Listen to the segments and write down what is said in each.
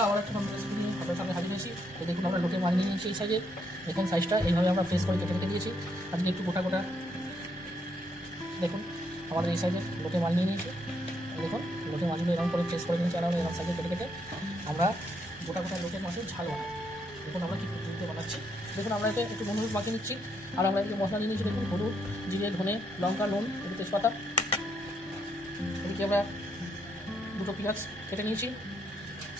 বন্ধুরা আবার একটা নতুন রেসিপি নিয়ে আপনাদের সামনে হাজির হয়েছি। তো দেখুন আমরা লোটে মাছ নিয়ে নিয়েছি এই সাইজের, দেখুন সাইজটা এইভাবে আমরা ফ্রেশ করে কেটে রেখে দিয়েছি। আজকে একটু গোটা গোটা দেখুন আমাদের এই সাইজের লোটে মাছ নিয়ে নিয়েছি। দেখুন লোটে মাছগুলো এরকম করে ফ্রেশ করে নিয়েছি, আর এরকম সাইজে কেটে কেটে আমরা গোটা গোটা লোটে মাছের ঝাল বানাই। দেখুন আমরা কি পদ্ধতিতে বানাচ্ছি, দেখুন আমরা এতে একটু হলুদ মাখিয়ে নিচ্ছি, আর আমরা একটু মশলা নিয়ে নিচ্ছি। দেখুন হলুদ, জিরে, ধনে, লঙ্কা, নুন, একটু তেজপাতা। এদিকে আমরা দুটো পেঁয়াজ কেটে নিয়েছি,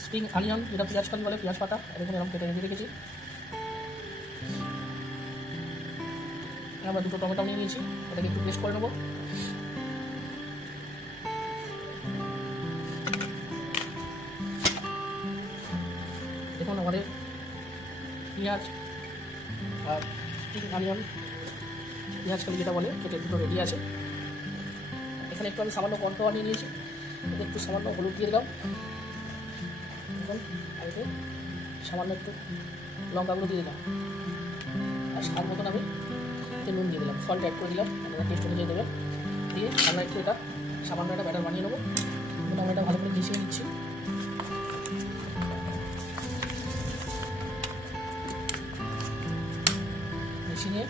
স্প্রিং অনিয়ন যেটা পেঁয়াজ কালি বলে, পেঁয়াজ পাতা এরকম এরকম কেটে রেখে রেখেছি। আমরা দুটো টমেটো নিয়ে নিয়েছি, এটাকে একটু পেস্ট করে নেবো। দেখুন আমাদের পেঁয়াজ আর স্প্রিং অনিয়ন পেঁয়াজ কালি যেটা বলে কেটে দুটো রেডি আছে। এখানে একটু আমি সামান্য কর্নফ্লাওয়ার নিয়ে নিয়েছি, এতে একটু সামান্য হলুদ দিয়ে দিলাম, দেখুন আর এতে সামান্য একটু লঙ্কাগুলো দিয়ে দিলাম, আর স্বাদ মতন আমি এতে নুন দিয়ে দিলাম, সল্ট অ্যাড করে দিলাম, আপনারা টেস্ট অনুযায়ী দেবেন। দিয়ে আমরা একটু এটা সামান্য একটা ব্যাটার বানিয়ে নেবো। আমরা এটা ভালো করে মিশিয়ে নিচ্ছি। মিশিয়ে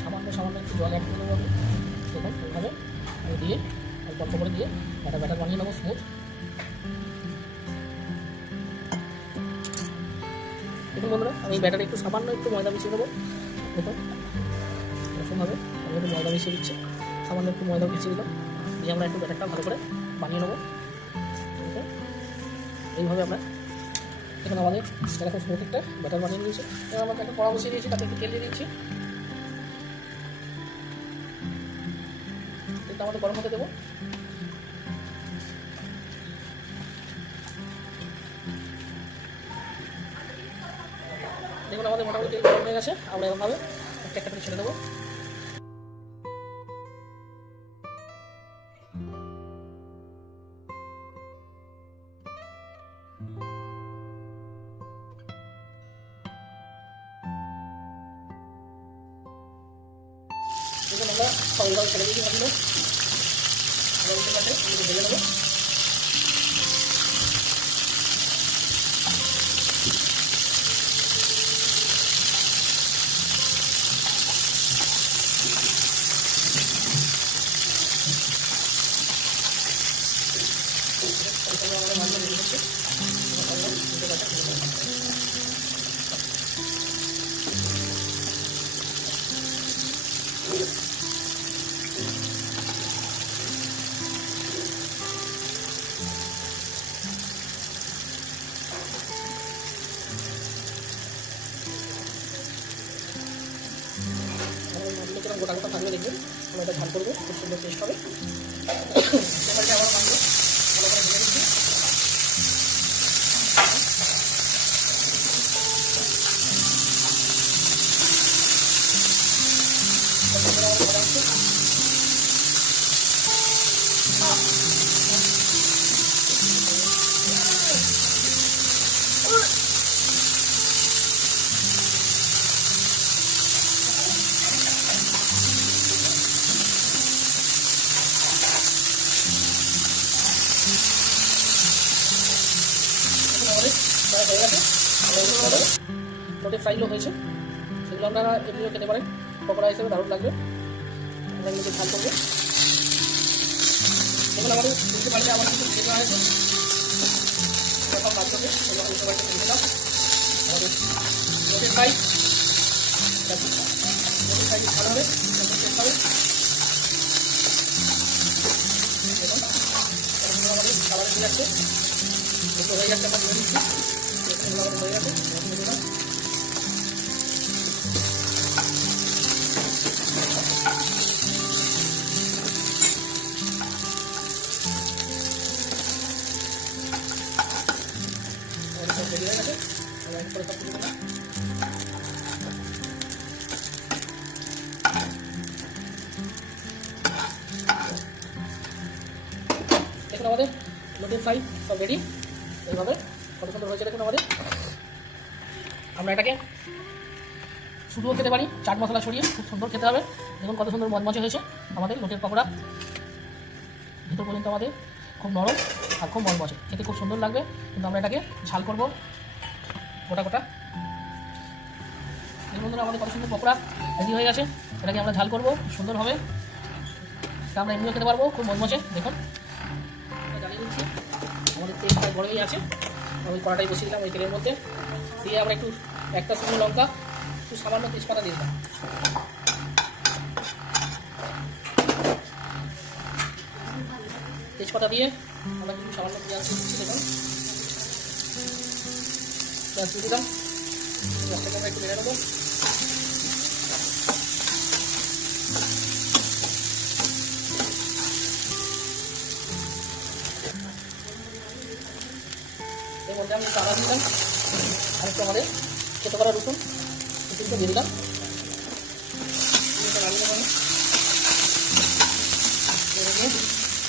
সামান্য সামান্য একটু জল অ্যাড করে দেবো আমি, দেখুন এইভাবে দিয়ে অল্প করে দিয়ে একটা ব্যাটার বানিয়ে নেবো স্মুথ। দেখুন বন্ধুরা আমি ব্যাটারে একটু সামান্য একটু ময়দা মিশিয়ে দেবো। দেখুন এরকমভাবে আমি একটু ময়দা মিশিয়ে দিচ্ছি, সামান্য একটু ময়দা মিশিয়ে দিলাম, দিয়ে আমরা একটু ব্যাটারটা ভালো করে বানিয়ে নেবো। এইভাবে আমরা দেখুন আমাদের এরকম স্মুথ একটা ব্যাটার বানিয়ে নিয়েছি। এবার আমরা একটা কড়া বসিয়ে দিয়েছি, তাতে একটু তেল দিয়ে দিচ্ছি, তেলটা আমাদের গরম হতে দেবো। দেখুন আমাদের মোটামুটি তেল গরম হয়ে গেছে, আমরা এরকমভাবে একটা একটা করে ছেড়ে দেবো। দেখুন আমরা সব এইভাবে ছেড়ে দিয়েছি, ভাবলো ভেজে নেবো। গোটা গোটা থাকবে, দেখবেন আমরা এটা ঝাল করবো, খুব সুন্দর টেস্ট হবে। আবার মাছগুলো ভালো করে ভেজে দিচ্ছি। লোটে ফ্রাইগুলো হয়েছে, এগুলো আপনারা এগুলো খেতে পারেন, পকোড়া হিসেবে দারুণ লাগবে। আমরা এগুলোকে ঝাল করবো। দেখুন আমাদের বুঝতে পারলে আমার কিছু খেতে হয়েছে, সব কাজ করবে বুঝতে পারছে খেতে দিলাম। আমাদের লোটে ফ্রাই ভালো হবে, টেস্ট হবে। দেখুন আমাদের খাবার হয়ে যাচ্ছে, হয়ে যাচ্ছে, আমরা ধরে নিচ্ছি। আমাদের হয়ে গেছে, রেডি হয়ে গেছে। আমরা এক করে সব কিছু দেখুন আমাদের লোটে ফ্রাই সব রেডি। এইভাবে কত সুন্দর হয়েছে দেখুন আমাদের। আমরা এটাকে শুধুও খেতে পারি, চাট মশলা ছড়িয়ে খুব সুন্দর খেতে হবে। দেখুন কত সুন্দর মচমচে হয়েছে আমাদের লোটের পকোড়া, ভিতর পর্যন্ত আমাদের খুব নরম। আর খুব মচমচে, খেতে খুব সুন্দর লাগবে। কিন্তু আমরা এটাকে ঝাল করবো গোটা গোটা। এই বন্ধুরা আমাদের কত সুন্দর পকোড়া রেডি হয়ে গেছে। এটাকে আমরা ঝাল করবো সুন্দর হবে, তা আমরা এমনিও খেতে পারবো খুব মচমচে। দেখুন জ্বালিয়ে দিচ্ছি, আমাদের তেল প্রায় গরমই আছে। ওই কড়াটাই বসিয়ে দিলাম ওই তেলের মধ্যে, দিয়ে আমরা একটু একটা শুকনো লঙ্কা, একটু সামান্য তেজপাতা দিয়ে দিলাম। তেজপাতা দিয়ে আমরা কিন্তু সামান্য পেঁয়াজ দিচ্ছি। দেখুন পেঁয়াজ দিয়ে দিলাম, পেঁয়াজটাকে আমরা একটু বেড়ে নেবো। এর মধ্যে আমি আদা দিলাম, আর একটু আমাদের খেতে করা রসুন একটু দিয়ে দিলাম।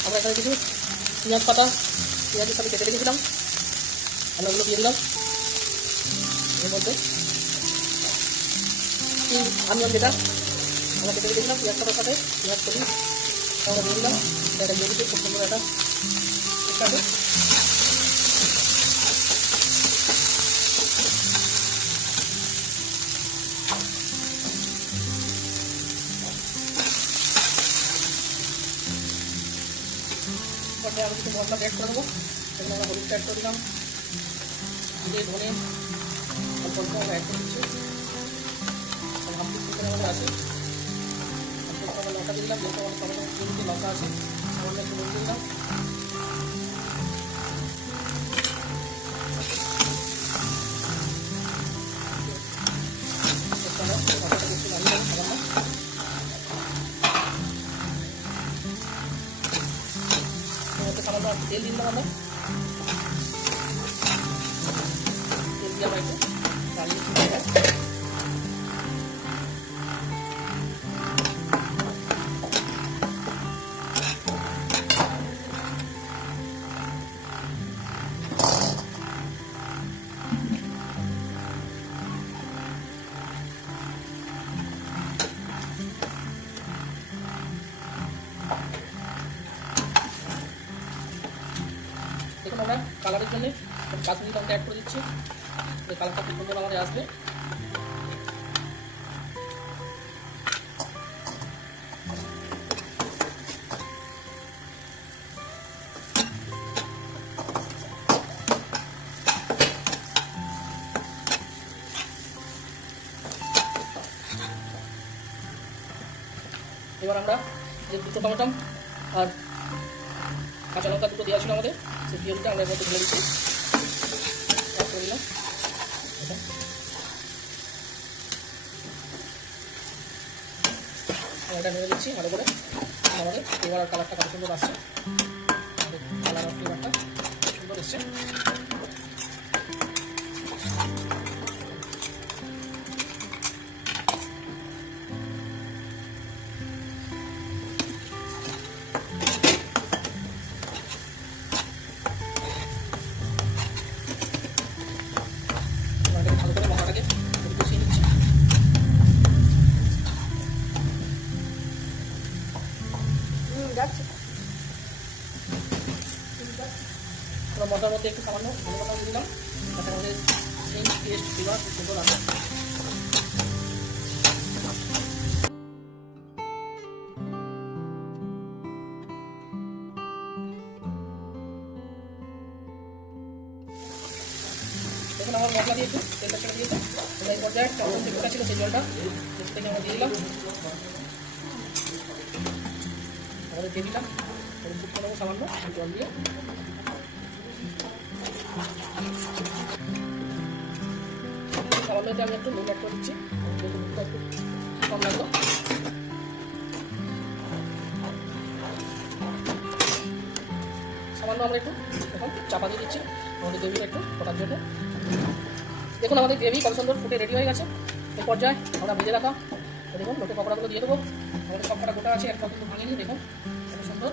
আমরা এখানে কিছু পেঁয়াজ পাতা, পেঁয়াজের সাথে কেটে রেখেছিলাম, আমরা ওগুলো দিয়ে দিলাম এর মধ্যে। আমিও যেটা আমরা কেটে রেখেছিলাম পেঁয়াজ পাতার সাথে পেঁয়াজ করি আমরা দিয়ে দিলাম। এটা দিয়ে দিচ্ছি খুব সুন্দর একটা সাথে। আমি কিছু মশলা অ্যাড করে দেবো, সেগুলো আমরা হলুদ অ্যাড করে দিলাম, দিয়ে ধনে অল্প অল্প আমরা অ্যাড করে দিচ্ছি। হাফ টিস্পুন আমাদের আছে, আমরা লঙ্কা দিয়ে দিলাম, যেহেতু আমাদের টমেটো দিয়ে লঙ্কা আছে সামান্য একটু নুন দিয়ে দিলাম। সামান্য তেল দিয়ে দিলাম, আমরা তেল দিয়ে আমরা একটু জ্বালিয়ে দেখুন আমরা কালারের জন্য কাশ্মীরি লঙ্কা অ্যাড করে দিচ্ছি, কালারটা খুব সুন্দর আমাদের আসবে। এবার আমরা যে দুটো টমেটো আর কাঁচা লঙ্কা দুটো দেওয়া ছিল আমাদের, সেই পিওরিটা আমরা এর মধ্যে ঢেলে দিচ্ছি, অ্যাড করে দিলাম। এটা নেড়ে দিচ্ছি ভালো করে। আমাদের এবার আর কালারটা কত সুন্দর আসছে, কালার আর ফ্লেভারটা সুন্দর এসছে। ভালো করে মশলাটাকে কষিয়ে নিচ্ছি। মশলার মধ্যে একটু সামান্য ধনে পাতা দিয়ে দিলাম, তাতে আমাদের সেম টেস্ট ফ্লেভার খুব সুন্দর আসে। দেখুন আমার মশলা দিয়ে একটু তেলটা ছেড়ে দিয়েছে, এই পর্যায়ে টমেটো যেটা ছিল সেই জলটা থেকে আমরা দিয়ে দিলাম, আমাদের দিয়ে দিলাম ফুটতে নেবো সামান্য জল দিয়ে। সামান্য আমি একটু নুন অ্যাড করে দিচ্ছি, একটু কম লাগলো। সামান্য আমরা একটু এখন চাপা দিয়ে দিচ্ছি আমাদের গ্রেভিটা একটু ফোটার জন্য। দেখুন আমাদের গ্রেভি কত সুন্দর ফুটে রেডি হয়ে গেছে। এই পর্যায়ে আমরা ভেজে রাখা দেখুন লোটে পকোড়াগুলো দিয়ে দেবো। আমাদের সব কটা গোটা আছে, একটা কিন্তু ভাঙিনি। দেখুন কত সুন্দর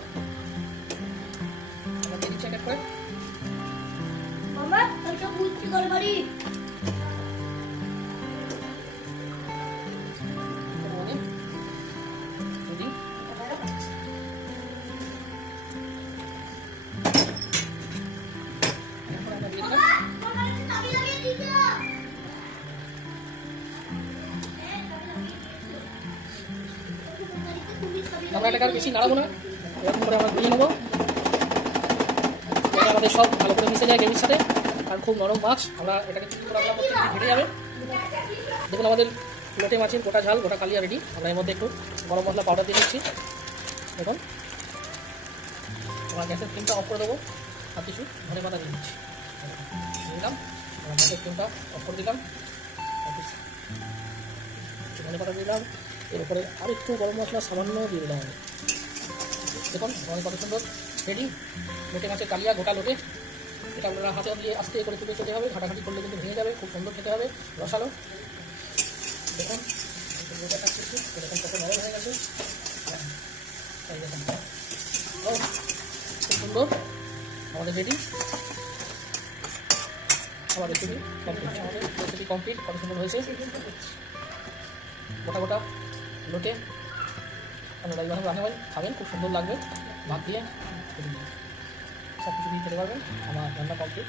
আমরা দিয়ে দিচ্ছি এক এক করে। আমরা এটাকে আর বেশি নাড়াবো না, এরকম করে আমরা দিয়ে নেবো। এটা আমাদের সব ভালো করে মিশে যায় গ্রেভির সাথে, আর খুব নরম মাছ। আমরা এটাকে ঘেটে যাবে। দেখুন আমাদের লোটে মাছের গোটা ঝাল, গোটা কালিয়া রেডি। আমরা এর মধ্যে একটু গরম মশলা পাউডার দিয়ে দিচ্ছি। দেখুন আমার গ্যাসের ফ্লেমটা অফ করে দেবো, আর কিছু ধনে পাতা দিয়ে দিচ্ছি, দিলাম। গ্যাসের ফ্লেমটা অফ করে দিলাম, কিছু ধনে পাতা দিলাম। এর উপরে আর একটু গরম মশলা সামান্য দিয়ে দিলাম আমি। দেখুন আমাদের কত সুন্দর রেডি লোটে মাছের কালিয়া, গোটা লোটে। এটা আপনারা হাতে দিয়ে আস্তে করে তুলে খেতে হবে, ঘাটাঘাটি করলে কিন্তু ভেঙে যাবে। খুব সুন্দর খেতে হবে, রসালো। দেখুন এরকম কত নরম হয়ে গেছে, খুব সুন্দর আমাদের রেডি। আমার রেসিপি কমপ্লিট, আমাদের রেসিপি কমপ্লিট। কত সুন্দর হয়েছে গোটা গোটা লোটে। আপনারা এইভাবে বানাবেন, খাবেন, খুব সুন্দর লাগবে। ভাত দিয়ে সব কিছু দিয়ে খেতে পারবেন। আমার রান্না কমপ্লিট।